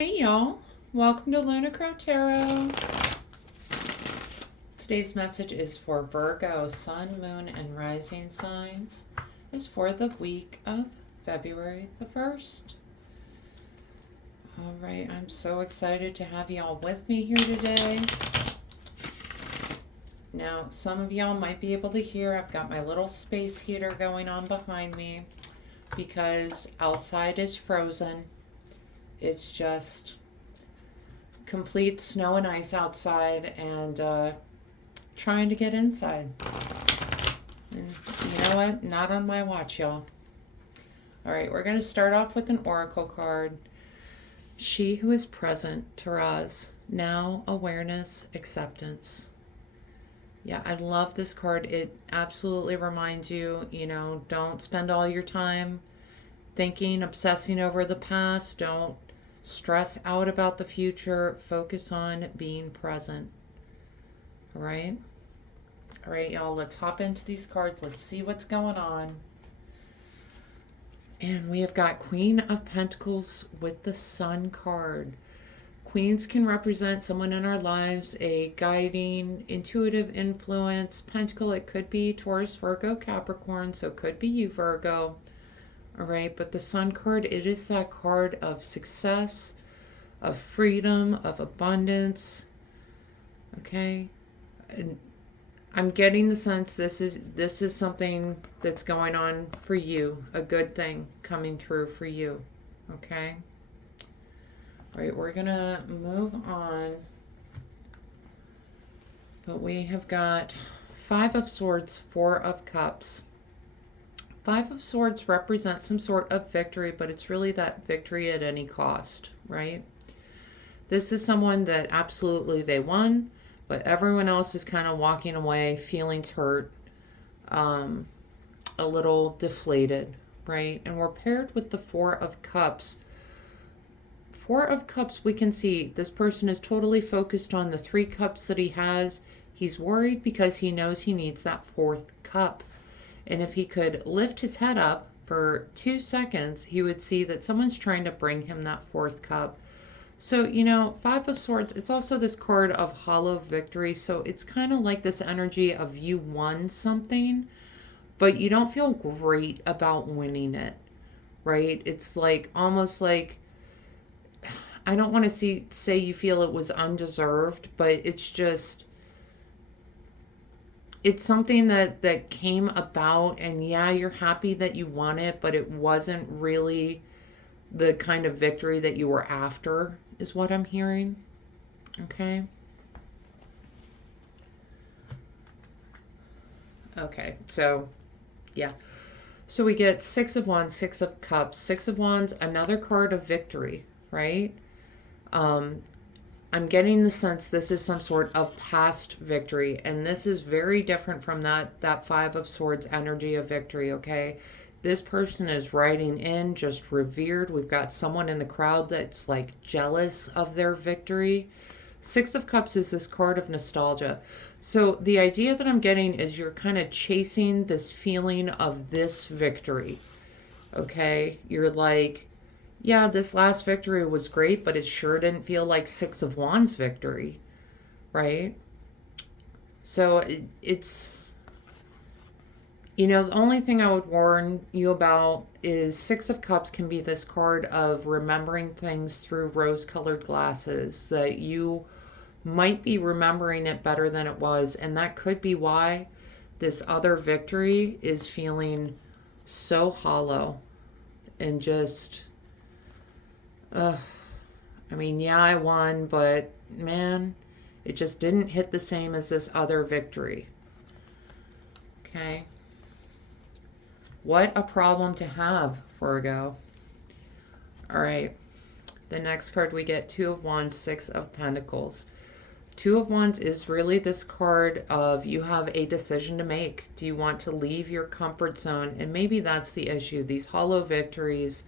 Hey y'all, welcome to Lunar Tarot. Today's message is for Virgo, Sun, Moon, and Rising signs. Is for the week of February the 1st. Alright, I'm so excited to have y'all with me here today. Now, some of y'all might be able to hear I've got my little space heater going on behind me because outside is frozen. It's just complete snow and ice outside and trying to get inside. And you know what? Not on my watch, y'all. All right, we're going to start off with an oracle card. She who is present, Taraz, now awareness, acceptance. Yeah, I love this card. It absolutely reminds you, don't spend all your time thinking, obsessing over the past. Don't stress out about the future. Focus on being present. All right? All right, y'all, let's hop into these cards. Let's see what's going on. And we have got Queen of Pentacles with the Sun card. Queens can represent someone in our lives, a guiding, intuitive influence. Pentacle, it could be Taurus, Virgo, Capricorn, so it could be you, Virgo. All right, but the Sun card, it is that card of success, of freedom, of abundance. Okay, and I'm getting the sense this is something that's going on for you, a good thing coming through for you. Okay. All right, we're gonna move on, but we have got Five of Swords, Four of Cups. Five of Swords represents some sort of victory, but it's really that victory at any cost, right? This is someone that absolutely they won, but everyone else is kind of walking away, feelings hurt, a little deflated, right? And we're paired with the Four of Cups. Four of Cups, we can see this person is totally focused on the 3 cups that he has. He's worried because he knows he needs that 4th cup. And if he could lift his head up for 2 seconds, he would see that someone's trying to bring him that 4th cup. So, Five of Swords, it's also this card of hollow victory. So it's kind of like this energy of you won something, but you don't feel great about winning it, right? It's like almost like, I don't want to say you feel it was undeserved, but it's just, it's something that came about, and yeah, you're happy that you won it, but it wasn't really the kind of victory that you were after, is what I'm hearing. Okay. Okay, so yeah. So we get Six of Wands, Six of Cups. Six of Wands, another card of victory, right? I'm getting the sense this is some sort of past victory, and this is very different from that Five of Swords energy of victory, okay? This person is writing in just revered. We've got someone in the crowd that's like jealous of their victory. Six of Cups is this card of nostalgia. So the idea that I'm getting is you're kind of chasing this feeling of this victory, okay? You're like, yeah, this last victory was great, but it sure didn't feel like Six of Wands victory, right? So it's, the only thing I would warn you about is Six of Cups can be this card of remembering things through rose-colored glasses, that you might be remembering it better than it was, and that could be why this other victory is feeling so hollow and just... yeah, I won, but man, it just didn't hit the same as this other victory. Okay. What a problem to have, Virgo. All right. The next card we get, Two of Wands, Six of Pentacles. Two of Wands is really this card of you have a decision to make. Do you want to leave your comfort zone? And maybe that's the issue. These hollow victories,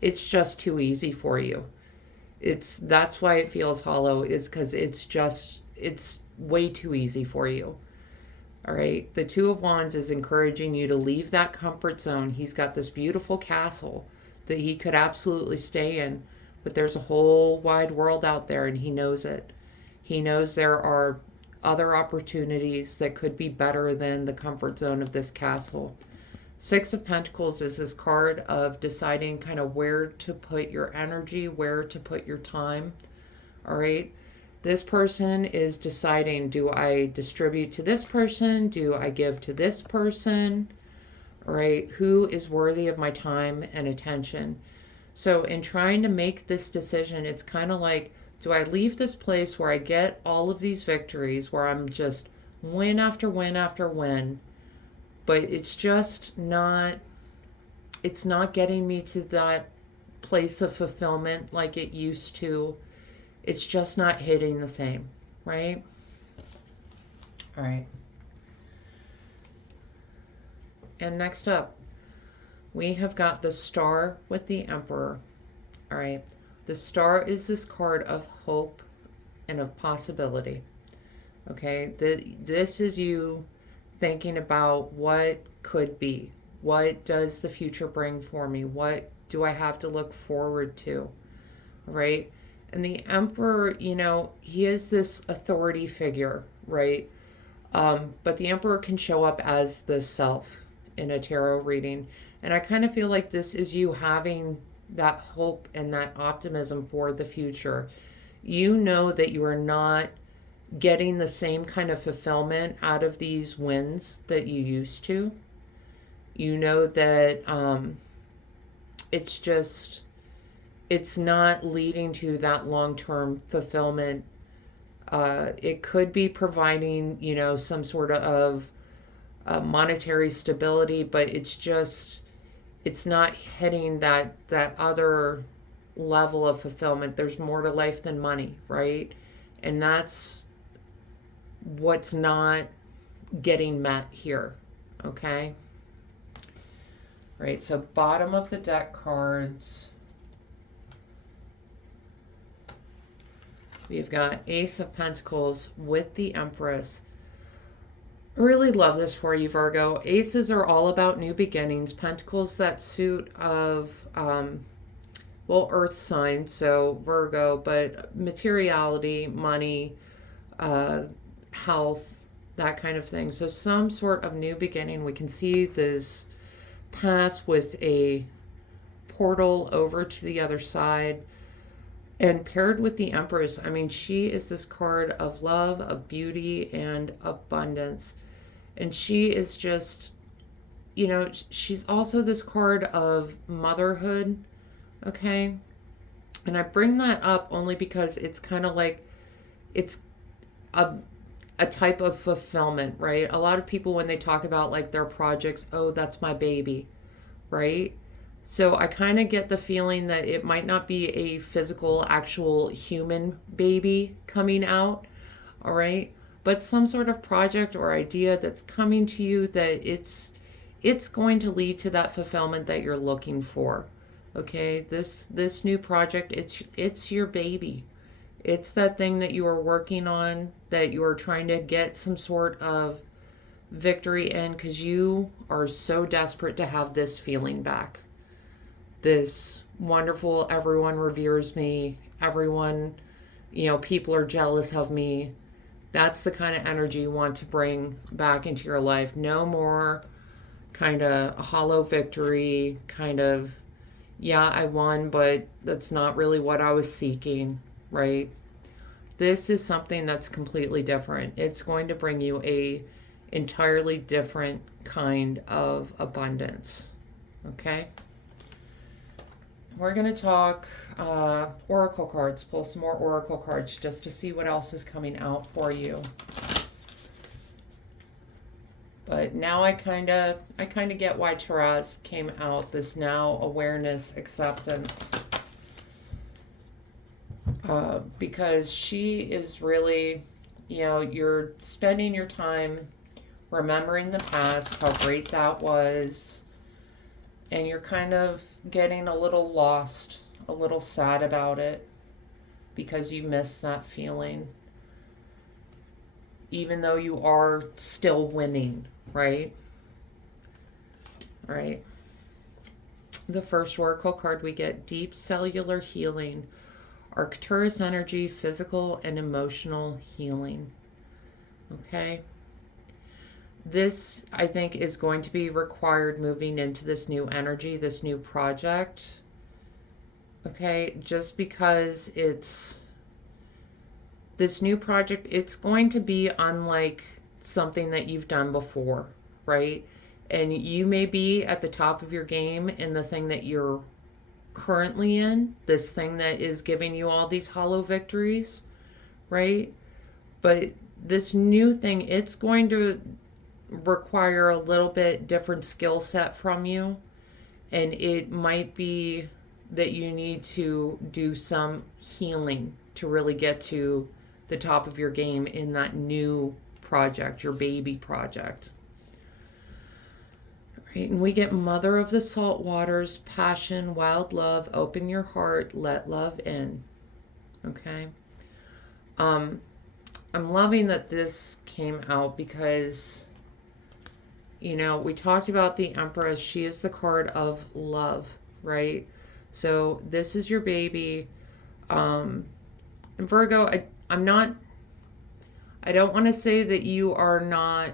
it's just too easy for you. That's why it feels hollow, is because it's way too easy for you. All right. The Two of Wands is encouraging you to leave that comfort zone. He's got this beautiful castle that he could absolutely stay in, but there's a whole wide world out there, and he knows it. He knows there are other opportunities that could be better than the comfort zone of this castle. Six of Pentacles is this card of deciding kind of where to put your energy, where to put your time. All right. This person is deciding, do I distribute to this person? Do I give to this person? All right. Who is worthy of my time and attention? So in trying to make this decision, it's kind of like, do I leave this place where I get all of these victories, where I'm just win after win after win, but it's just not, it's not getting me to that place of fulfillment like it used to. It's just not hitting the same, right? All right. And next up, we have got the Star with the Emperor. All right. The Star is this card of hope and of possibility. Okay. This is you thinking about what could be. What does the future bring for me? What do I have to look forward to? Right? And the Emperor, you know, he is this authority figure, right? But the Emperor can show up as the self in a tarot reading. And I kind of feel like this is you having that hope and that optimism for the future. You know that you are not getting the same kind of fulfillment out of these wins that you used to. You know that it's not leading to that long-term fulfillment. It could be providing, you know, some sort of monetary stability, but it's not hitting that other level of fulfillment. There's more to life than money, right? And that's what's not getting met here, okay? Right, so bottom of the deck cards, we've got Ace of Pentacles with the Empress. I really love this for you, Virgo. Aces are all about new beginnings. Pentacles, that suit of, earth sign, so Virgo, but materiality, money, health, that kind of thing. So some sort of new beginning. We can see this path with a portal over to the other side. And paired with the Empress, I mean, she is this card of love, of beauty, and abundance. And she is just, you know, she's also this card of motherhood, okay? And I bring that up only because it's kind of like, it's a type of fulfillment, right? A lot of people, when they talk about like their projects, oh, that's my baby, right? So I kind of get the feeling that it might not be a physical, actual human baby coming out, all right? But some sort of project or idea that's coming to you that it's going to lead to that fulfillment that you're looking for, okay? This new project, it's your baby. It's that thing that you are working on, that you are trying to get some sort of victory in, because you are so desperate to have this feeling back. This wonderful, everyone reveres me, everyone, you know, people are jealous of me. That's the kind of energy you want to bring back into your life. No more kind of a hollow victory, kind of, yeah, I won, but that's not really what I was seeking, right? This is something that's completely different. It's going to bring you a entirely different kind of abundance, okay? We're going to talk oracle cards, pull some more oracle cards just to see what else is coming out for you. But now I kind of get why Taraz came out, this now awareness, acceptance. Because she is really, you know, you're spending your time remembering the past, how great that was, and you're kind of getting a little lost, a little sad about it, because you miss that feeling, even though you are still winning, right? Right. The first oracle card we get, deep cellular healing, Arcturus energy, physical and emotional healing. Okay. This, I think, is going to be required moving into this new energy, this new project. Okay, just because it's this new project, it's going to be unlike something that you've done before, right? And you may be at the top of your game in the thing that you're currently in, this thing that is giving you all these hollow victories, right? But this new thing, it's going to require a little bit different skill set from you. And it might be that you need to do some healing to really get to the top of your game in that new project, your baby project. Right, and we get Mother of the Salt Waters, passion, wild love, open your heart, let love in. Okay. I'm loving that this came out because, you know, we talked about the Empress. She is the card of love, right? So this is your baby. And Virgo, I don't want to say that you are not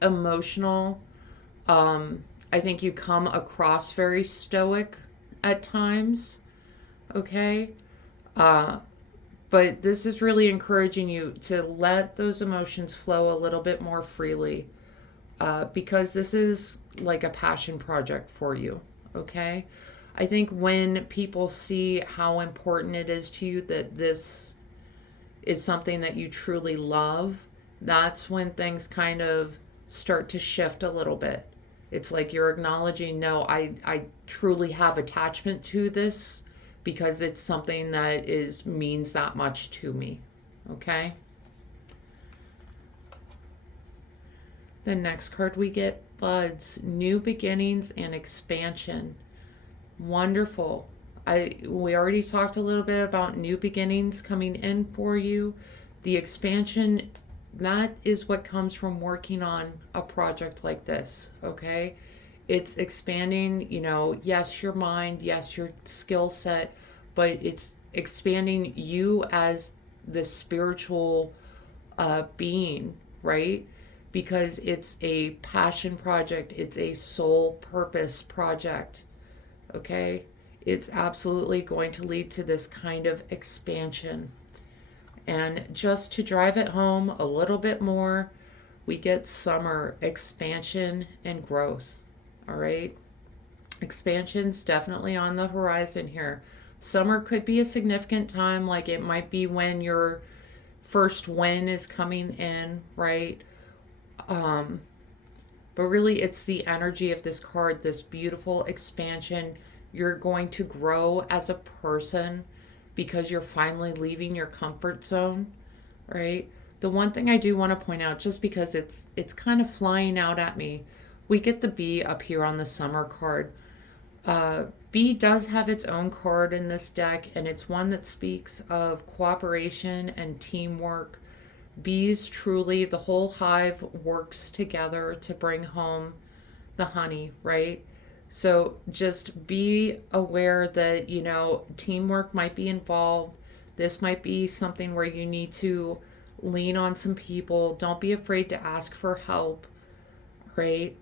emotional. I think you come across very stoic at times. Okay. But this is really encouraging you to let those emotions flow a little bit more freely. Because this is like a passion project for you. Okay. I think when people see how important it is to you that this is something that you truly love, that's when things kind of start to shift a little bit. It's like you're acknowledging, no, I truly have attachment to this because it's something that means that much to me. Okay? The next card we get, buds, new beginnings and expansion. Wonderful. We already talked a little bit about new beginnings coming in for you. The expansion, that is what comes from working on a project like this, okay? It's expanding, you know, yes, your mind, yes, your skill set, but it's expanding you as the spiritual being, right? Because it's a passion project, it's a soul purpose project, okay? It's absolutely going to lead to this kind of expansion. And just to drive it home a little bit more, we get summer, expansion and growth. All right. Expansion's definitely on the horizon here. Summer could be a significant time, like it might be when your first win is coming in, right? But really it's the energy of this card, this beautiful expansion. You're going to grow as a person because you're finally leaving your comfort zone, right? The one thing I do want to point out, just because it's kind of flying out at me, we get the bee up here on the summer card. Bee does have its own card in this deck, and it's one that speaks of cooperation and teamwork. Bees truly, the whole hive works together to bring home the honey, right? So just be aware that, you know, teamwork might be involved. This might be something where you need to lean on some people. Don't be afraid to ask for help, right?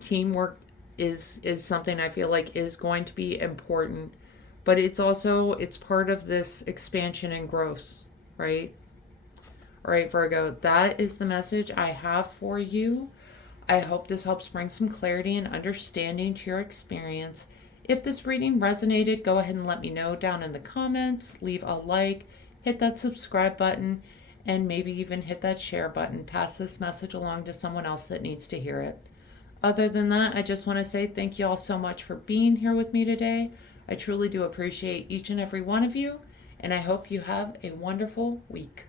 Teamwork is something I feel like is going to be important, but it's part of this expansion and growth, right? All right, Virgo, that is the message I have for you. I hope this helps bring some clarity and understanding to your experience. If this reading resonated, go ahead and let me know down in the comments. Leave a like, hit that subscribe button, and maybe even hit that share button. Pass this message along to someone else that needs to hear it. Other than that, I just want to say thank you all so much for being here with me today. I truly do appreciate each and every one of you, and I hope you have a wonderful week.